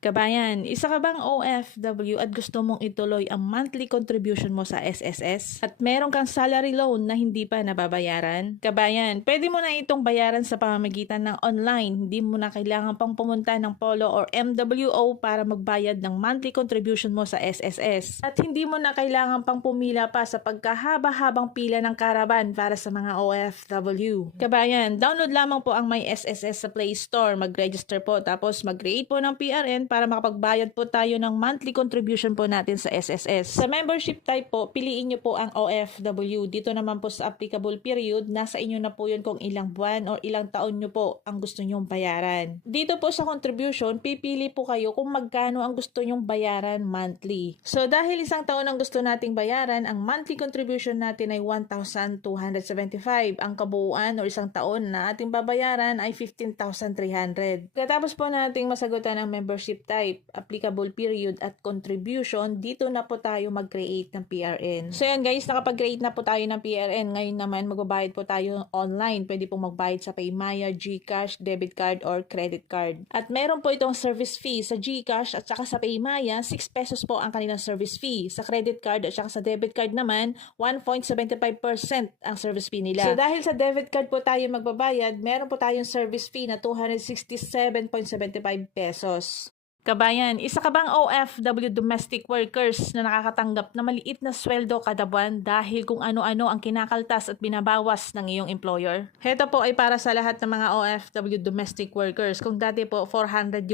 Kabayan, isa ka bang OFW at gusto mong ituloy ang monthly contribution mo sa SSS? At meron kang salary loan na hindi pa nababayaran? Kabayan, pwede mo na itong bayaran sa pamamagitan ng online. Hindi mo na kailangan pang pumunta ng Polo or MWO para magbayad ng monthly contribution mo sa SSS. At hindi mo na kailangan pang pumila pa sa pagkahaba-habang pila ng caravan para sa mga OFW. Kabayan, download lamang po ang My SSS sa Play Store. Mag-register po tapos mag-create po ng PRN para makapagbayad po tayo ng monthly contribution po natin sa SSS. Sa membership type po, piliin nyo po ang OFW. Dito naman po sa applicable period, nasa inyo na po yun kung ilang buwan o ilang taon nyo po ang gusto nyong bayaran. Dito po sa contribution, pipili po kayo kung magkano ang gusto nyong bayaran monthly. So dahil isang taon ang gusto nating bayaran, ang monthly contribution natin ay 1,275. Ang kabuuan o isang taon na ating babayaran ay 15,300. Katapos po nating masagutan ang membership type, applicable period at contribution, dito na po tayo mag-create ng PRN. So yan guys, nakapag-create na po tayo ng PRN. Ngayon naman magbabayad po tayo online. Pwede po magbayad sa Paymaya, GCash, debit card or credit card. At meron po itong service fee sa GCash at saka sa Paymaya, 6 pesos po ang kanilang service fee. Sa credit card at saka sa debit card naman, 1.75% ang service fee nila. So dahil sa debit card po tayo magbabayad, meron po tayong service fee na 267.75 pesos. Kabayan, isa ka bang OFW domestic workers na nakakatanggap na maliit na sweldo kada buwan dahil kung ano-ano ang kinakaltas at binabawas ng iyong employer? Heto po ay para sa lahat ng mga OFW domestic workers. Kung dati po $400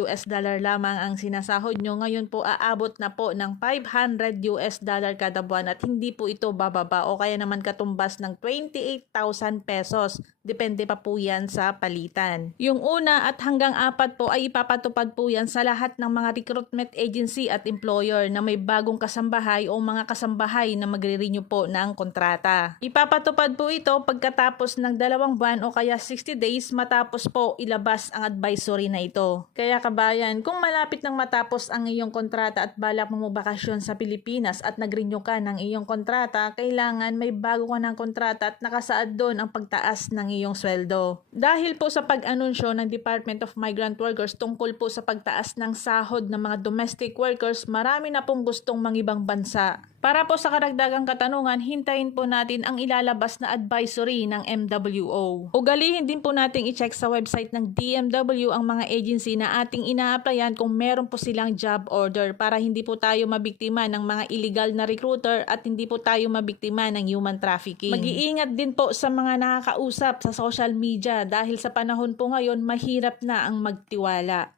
lamang ang sinasahod nyo, ngayon po aabot na po ng $500 kada buwan at hindi po ito bababa o kaya naman katumbas ng 28,000 pesos. Depende pa po yan sa palitan. Yung una at hanggang 4 po ay ipapatupad po yan sa lahat ng mga recruitment agency at employer na may bagong kasambahay o mga kasambahay na magre-renew po ng kontrata. Ipapatupad po ito pagkatapos ng 2 buwan o kaya 60 days matapos po ilabas ang advisory na ito. Kaya kabayan, kung malapit nang matapos ang iyong kontrata at balak mo magbakasyon sa Pilipinas at nag-renew ka ng iyong kontrata, kailangan may bago ka ng kontrata at nakasaad doon ang pagtaas ng iyong sweldo. Dahil po sa pag-anunsyo ng Department of Migrant Workers tungkol po sa pagtaas ng sahod ng mga domestic workers, marami na pong gustong mangibang bansa. Para po sa karagdagang katanungan, hintayin po natin ang ilalabas na advisory ng MWO. Ugalihin din po nating i-check sa website ng DMW ang mga agency na ating ina-applyan kung meron po silang job order para hindi po tayo mabiktima ng mga illegal na recruiter at hindi po tayo mabiktima ng human trafficking. Mag-iingat din po sa mga nakakausap sa social media dahil sa panahon po ngayon mahirap na ang magtiwala.